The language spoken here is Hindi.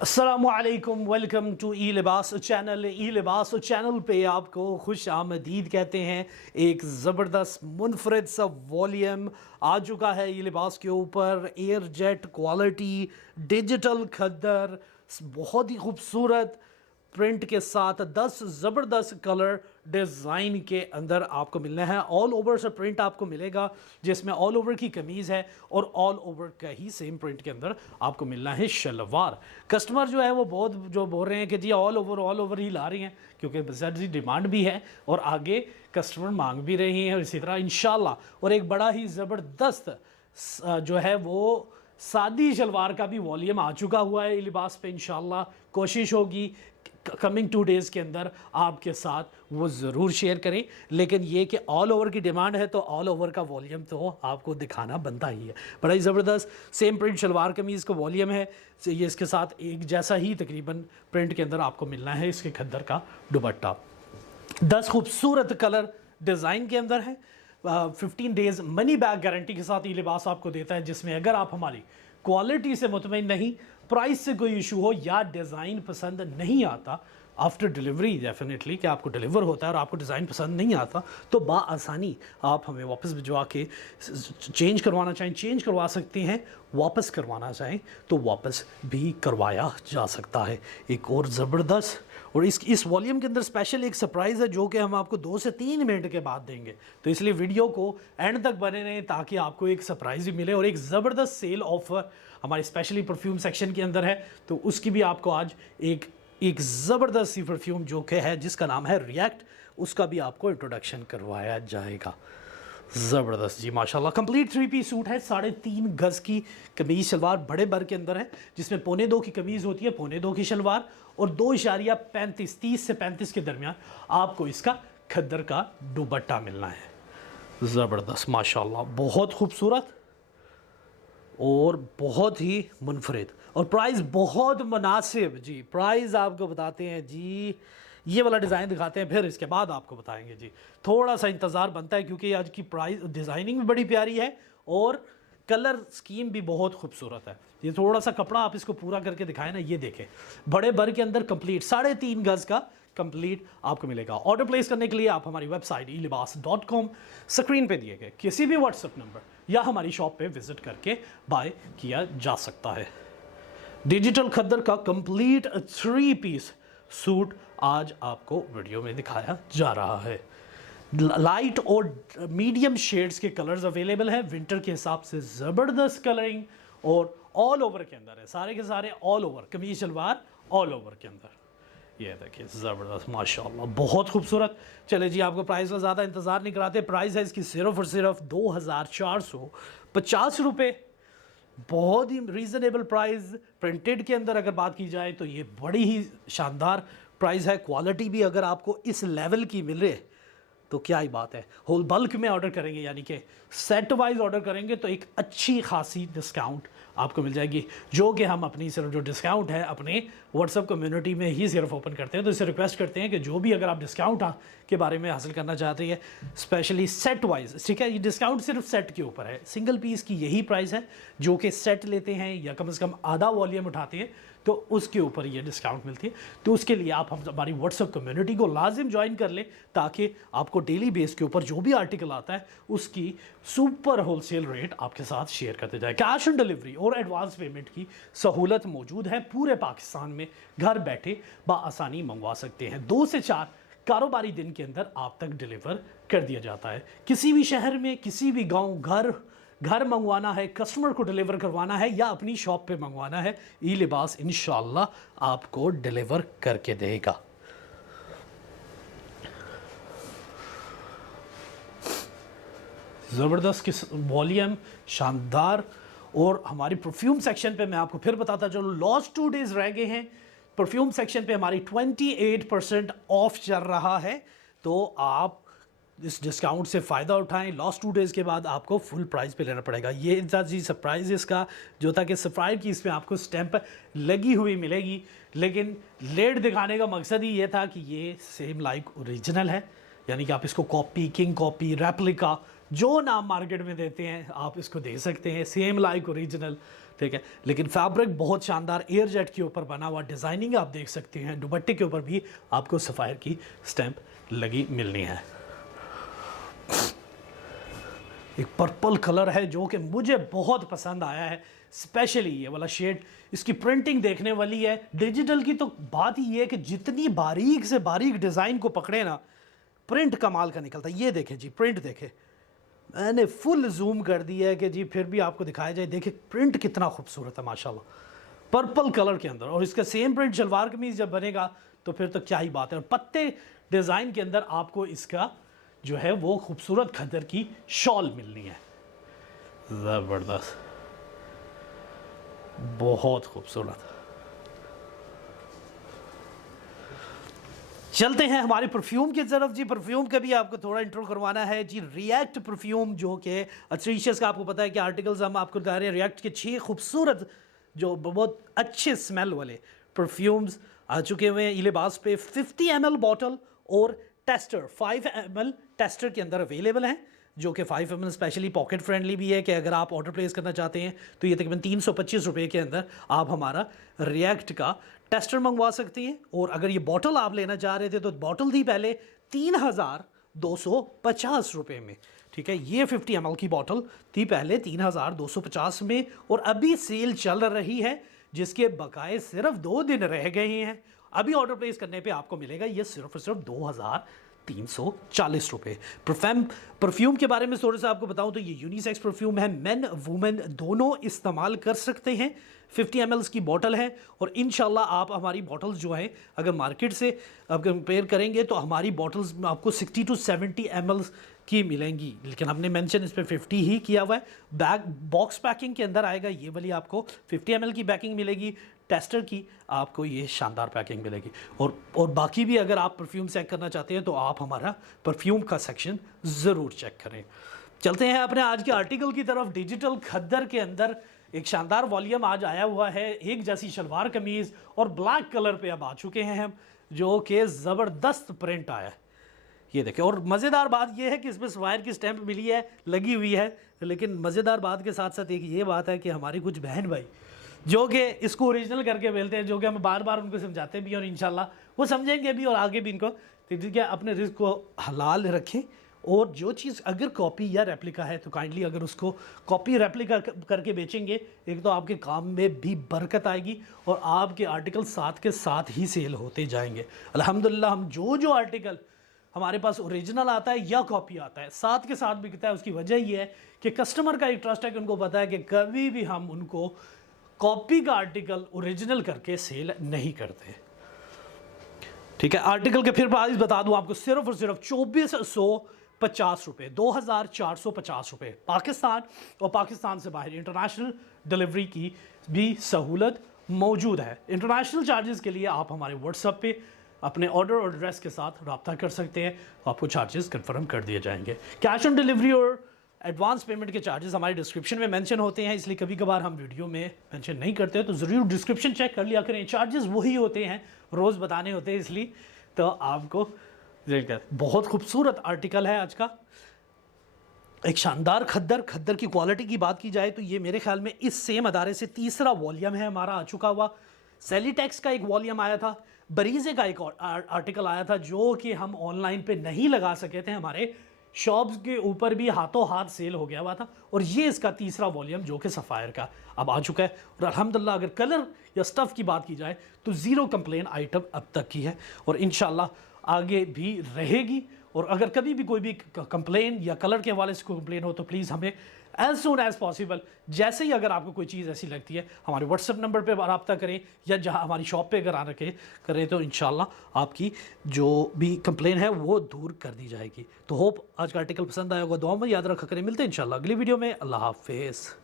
अस्सलामुअलैकुम, वेलकम टू ई लिबास चैनल। ई लिबास चैनल पे आपको खुश आमदीद कहते हैं। एक ज़बरदस्त मुनफरद सा वॉल्यूम आ चुका है ई लिबास के ऊपर। एयर जेट क्वालिटी डिजिटल खद्दर, बहुत ही खूबसूरत प्रिंट के साथ 10 ज़बरदस्त कलर डिज़ाइन के अंदर आपको मिलना है। ऑल ओवर से प्रिंट आपको मिलेगा, जिसमें ऑल ओवर की कमीज़ है और ऑल ओवर का ही सेम प्रिंट के अंदर आपको मिलना है शलवार। कस्टमर जो है वो बहुत जो बोल रहे हैं कि जी ऑल ओवर ही ला रही हैं, क्योंकि ज़्यादा डिमांड भी है और आगे कस्टमर मांग भी रही हैं। और इसी तरह इंशाल्लाह और एक बड़ा ही ज़बरदस्त जो है वो सादी शलवार का भी वॉल्यूम आ चुका हुआ है लिबास पे। इंशाल्लाह कोशिश होगी कमिंग 2 डेज़ के अंदर आपके साथ वो ज़रूर शेयर करें। लेकिन ये कि ऑल ओवर की डिमांड है तो ऑल ओवर का वॉल्यूम तो आपको दिखाना बनता ही है। बड़ा ही ज़बरदस्त सेम प्रिंट शलवार कमीज़ का वॉल्यूम है ये, इसके साथ एक जैसा ही तकरीबन प्रिंट के अंदर आपको मिलना है इसके खद्दर का दुपट्टा। 10 खूबसूरत कलर डिज़ाइन के अंदर है। 15 डेज़ मनी बैक गारंटी के साथ ये लिबास आपको देता है, जिसमें अगर आप हमारी क्वालिटी से मुतमईन नहीं, प्राइस से कोई इशू हो या डिज़ाइन पसंद नहीं आता आफ्टर डिलीवरी, डेफिनेटली कि आपको डिलीवर होता है और आपको डिज़ाइन पसंद नहीं आता, तो बाआसानी आप हमें वापस भिजवा के चेंज करवाना चाहें चेंज करवा सकते हैं, वापस करवाना चाहें तो वापस भी करवाया जा सकता है। एक और ज़बरदस्त और इस वॉल्यूम के अंदर स्पेशल एक सरप्राइज़ है जो कि हम आपको 2 से 3 मिनट के बाद देंगे, तो इसलिए वीडियो को एंड तक बने रहें ताकि आपको एक सरप्राइज़ भी मिले। और एक ज़बरदस्त सेल ऑफ़र हमारी स्पेशली परफ्यूम सेक्शन के अंदर है, तो उसकी भी आपको आज एक ज़बरदस्त सी परफ्यूम जो कि है जिसका नाम है रिएक्ट, उसका भी आपको इंट्रोडक्शन करवाया जाएगा। ज़बरदस्त जी माशाल्लाह। कंप्लीट 3 पीस सूट है, 3.5 गज़ की कमीज़ शलवार बड़े बर के अंदर है, जिसमें 1.25 की कमीज़ होती है, 1.25 की शलवार और 2.35 30 से 35 के दरमियान आपको इसका खद्दर का दुपट्टा मिलना है। ज़बरदस्त माशाल्लाह, बहुत खूबसूरत और बहुत ही मुनफरिद और प्राइस बहुत मुनासिब। जी प्राइस आपको बताते हैं जी, ये वाला डिज़ाइन दिखाते हैं फिर इसके बाद आपको बताएंगे जी। थोड़ा सा इंतज़ार बनता है क्योंकि आज की प्राइस डिज़ाइनिंग भी बड़ी प्यारी है और कलर स्कीम भी बहुत खूबसूरत है। ये थोड़ा सा कपड़ा आप इसको पूरा करके दिखाएं ना, ये देखें बड़े भर के अंदर कंप्लीट 3.5 गज़ का कंप्लीट आपको मिलेगा। ऑर्डर प्लेस करने के लिए आप हमारी वेबसाइट elibas.com स्क्रीन पे दिए गए किसी भी व्हाट्सएप नंबर या हमारी शॉप पे विजिट करके बाय किया जा सकता है। डिजिटल खद्दर का कंप्लीट 3 पीस सूट आज आपको वीडियो में दिखाया जा रहा है। लाइट और मीडियम शेड्स के कलर्स अवेलेबल हैं। विंटर के हिसाब से ज़बरदस्त कलरिंग और ऑल ओवर के अंदर है, सारे के सारे ऑल ओवर कमीज शलवार ऑल ओवर के अंदर। ये देखिए ज़बरदस्त माशाल्लाह, बहुत खूबसूरत। चले जी आपको प्राइस का ज़्यादा इंतज़ार नहीं कराते। प्राइस है इसकी सिर्फ और सिर्फ 2450 रुपये। बहुत ही रीज़नेबल प्राइस। प्रिंटेड के अंदर अगर बात की जाए तो ये बड़ी ही शानदार प्राइस है। क्वालिटी भी अगर आपको इस लेवल की मिल रही है तो क्या ही बात है। होल बल्क में ऑर्डर करेंगे यानी कि सेट वाइज ऑर्डर करेंगे तो एक अच्छी खासी डिस्काउंट आपको मिल जाएगी, जो कि हम अपनी सिर्फ जो डिस्काउंट है अपने व्हाट्सएप कम्युनिटी में ही सिर्फ ओपन करते हैं। तो इससे रिक्वेस्ट करते हैं कि जो भी अगर आप डिस्काउंट के बारे में हासिल करना चाहते हैं स्पेशली सेट वाइज, ठीक है, ये डिस्काउंट सिर्फ सेट के ऊपर है। सिंगल पीस की यही प्राइस है, जो कि सेट लेते हैं या कम से कम आधा वॉल्यूम उठाते हैं तो उसके ऊपर ये डिस्काउंट मिलती है। तो उसके लिए आप हमारी व्हाट्सएप कम्युनिटी को लाजिम ज्वाइन कर लें ताकि आपको डेली बेस के ऊपर जो भी आर्टिकल आता है उसकी सुपर होलसेल रेट आपके साथ शेयर करते जाए। कैश ऑन डिलीवरी और एडवांस पेमेंट की सहूलत मौजूद है। पूरे पाकिस्तान में घर बैठे बाआसानी मंगवा सकते हैं। 2 से 4 कारोबारी दिन के अंदर आप तक डिलीवर कर दिया जाता है। किसी भी शहर में, किसी भी गांव, घर मंगवाना है, कस्टमर को डिलीवर करवाना है या अपनी शॉप पे मंगवाना है, ई लिबास इंशाल्लाह आपको डिलीवर करके देगा। ज़बरदस्त किस वॉल्यूम, शानदार। और हमारी परफ्यूम सेक्शन पे मैं आपको फिर बताता चलूँ, लास्ट 2 डेज़ रह गए हैं। परफ्यूम सेक्शन पे हमारी 28% ऑफ चल रहा है, तो आप इस डिस्काउंट से फ़ायदा उठाएं। लास्ट 2 डेज़ के बाद आपको फुल प्राइस पे लेना पड़ेगा। ये जी सरप्राइज़ इसका जो था कि सफ़ायर की इसमें आपको स्टैंप लगी हुई मिलेगी, लेकिन लेट दिखाने का मकसद ही ये था कि ये सेम लाइक ओरिजिनल है, यानी कि आप इसको कॉपी, किंग कॉपी, रेप्लिका जो नाम मार्केट में देते हैं आप इसको दे सकते हैं, सेम लाइक ओरिजिनल, ठीक है। लेकिन फैब्रिक बहुत शानदार एयर जेट के ऊपर बना हुआ, डिज़ाइनिंग आप देख सकते हैं, दुपट्टे के ऊपर भी आपको सफ़ायर की स्टैंप लगी मिलनी है। एक पर्पल कलर है जो कि मुझे बहुत पसंद आया है, स्पेशली ये वाला शेड। इसकी प्रिंटिंग देखने वाली है। डिजिटल की तो बात ही ये है कि जितनी बारीक से बारीक डिज़ाइन को पकड़े ना, प्रिंट कमाल का निकलता है। ये देखें जी, प्रिंट देखें, मैंने फुल जूम कर दिया है कि जी फिर भी आपको दिखाया जाए। देखिए प्रिंट कितना खूबसूरत है माशाल्लाह, पर्पल कलर के अंदर। और इसका सेम प्रिंट शलवार कमीज जब बनेगा तो फिर तो क्या ही बात है। और पत्ते डिज़ाइन के अंदर आपको इसका जो है वो खूबसूरत खद्दर की शॉल मिलनी है। ज़बरदस्त, बहुत खूबसूरत। चलते हैं हमारे परफ्यूम की तरफ जी। परफ्यूम का भी आपको थोड़ा इंट्रो करवाना है जी। रिएक्ट परफ्यूम जो कि अट्रीशियस का आपको पता है कि आर्टिकल्स हम आपको बता रहे हैं। रिएक्ट के 6 खूबसूरत जो बहुत अच्छे स्मेल वाले परफ्यूम्स आ चुके हुए हैं ई लिबास पे। 50 ml बॉटल और टेस्टर 5 ml टेस्टर के अंदर अवेलेबल हैं, जो कि 5 ml स्पेशली पॉकेट फ्रेंडली भी है कि अगर आप ऑर्डर प्लेस करना चाहते हैं तो ये तकरीबन 325 रुपये के अंदर आप हमारा रिएक्ट का टेस्टर मंगवा सकती हैं। और अगर ये बॉटल आप लेना चाह रहे थे तो बॉटल थी पहले 3250 रुपये में, ठीक है। ये 50 ml की बॉटल थी पहले 3250 में, और अभी सेल चल रही है जिसके बकाए सिर्फ 2 दिन रह गए हैं। अभी ऑर्डर प्लेस करने पे आपको मिलेगा ये सिर्फ और सिर्फ 2340 रुपये। परफ्यूम के बारे में थोड़ा सा आपको बताऊं तो ये यूनिसेक्स परफ्यूम है, मेन वुमेन दोनों इस्तेमाल कर सकते हैं। 50 ml की बॉटल है, और इंशाल्लाह आप हमारी बॉटल्स जो है अगर मार्केट से आप कंपेयर करेंगे तो हमारी बॉटल्स में आपको 60 to 70 ml की मिलेंगी, लेकिन हमने मेंशन इस पर 50 ही किया हुआ है। बैग बॉक्स पैकिंग के अंदर आएगा, ये वाली आपको 50 ml की पैकिंग मिलेगी। टेस्टर की आपको ये शानदार पैकिंग मिलेगी। और बाकी भी अगर आप परफ्यूम चेक करना चाहते हैं तो आप हमारा परफ्यूम का सेक्शन ज़रूर चेक करें। चलते हैं अपने आज के आर्टिकल की तरफ। डिजिटल खद्दर के अंदर एक शानदार वॉल्यूम आज आया हुआ है। एक जैसी शलवार कमीज़ और ब्लैक कलर पे अब आ चुके हैं हम, जो कि ज़बरदस्त प्रिंट आया है। ये देखें, और मज़ेदार बात यह है कि इसमें सफ़ायर की स्टैंप मिली है, लगी हुई है। लेकिन मज़ेदार बात के साथ साथ एक ये बात है कि हमारी कुछ बहन भाई जो कि इसको ओरिजिनल करके मिलते हैं, जो कि हम बार बार उनको समझाते भी हैं और इंशाल्लाह वो समझेंगे भी और आगे भी इनको। तो ठीक है, अपने रिस्क को हलाल रखें। और जो चीज़ अगर कॉपी या रेप्लिका है तो काइंडली अगर उसको कॉपी रेप्लिका करके बेचेंगे, एक तो आपके काम में भी बरकत आएगी और आपके आर्टिकल साथ के साथ ही सेल होते जाएंगे। अल्हम्दुलिल्लाह हम जो आर्टिकल हमारे पास ओरिजिनल आता है या कॉपी आता है साथ के साथ बिकता है, उसकी वजह ये है कि कस्टमर का एक ट्रस्ट है कि उनको पता है कि कभी भी हम उनको कॉपी का आर्टिकल ओरिजिनल करके सेल नहीं करते, ठीक है। आर्टिकल के फिर प्राइस बता दूं आपको, सिर्फ और सिर्फ 2450 रुपये, 2450 रुपये। पाकिस्तान और पाकिस्तान से बाहर इंटरनेशनल डिलीवरी की भी सहूलत मौजूद है। इंटरनेशनल चार्जेस के लिए आप हमारे व्हाट्सएप पे अपने ऑर्डर और एड्रेस के साथ रब्ता कर सकते हैं, आपको चार्जेस कंफर्म कर दिए जाएंगे। कैश ऑन डिलीवरी और एडवांस पेमेंट के चार्जेस हमारे डिस्क्रिप्शन में मेंशन होते हैं, इसलिए कभी कभार हम वीडियो में मेंशन नहीं करते, तो ज़रूर डिस्क्रिप्शन चेक कर लिया करें। चार्जेस वही होते हैं, रोज़ बताने होते हैं, इसलिए तो आपको बहुत खूबसूरत आर्टिकल है आज का। एक शानदार खद्दर की क्वालिटी की बात की जाए तो ये मेरे ख्याल में इस सेम अदारे से तीसरा वॉल्यूम है हमारा आ चुका हुआ। सेलिटेक्स का एक वॉल्यूम आया था, बरीज़े का एक आर्टिकल आया था जो कि हम ऑनलाइन पे नहीं लगा सके थे, हमारे शॉप्स के ऊपर भी हाथों हाथ सेल हो गया हुआ था। और ये इसका तीसरा वॉल्यूम जो कि सफ़ायर का अब आ चुका है। और अल्हम्दुलिल्लाह अगर कलर या स्टफ़ की बात की जाए तो ज़ीरो कंप्लेन आइटम अब तक की है और इंशाल्लाह आगे भी रहेगी। और अगर कभी भी कोई भी कंप्लेन या कलर के हवाले से कोई कंप्लेन हो तो प्लीज़ हमें एज सून एज़ पॉसिबल, जैसे ही अगर आपको कोई चीज़ ऐसी लगती है हमारे व्हाट्सएप नंबर पे रब्ता करें या जहां हमारी शॉप पे अगर आ रखे करें तो इंशाल्लाह आपकी जो भी कंप्लेन है वो दूर कर दी जाएगी। तो होप आज का आर्टिकल पसंद आया होगा, दुआ में याद रखा करें। मिलते हैं इंशाल्लाह अगली वीडियो में। अल्लाह हाफिज़।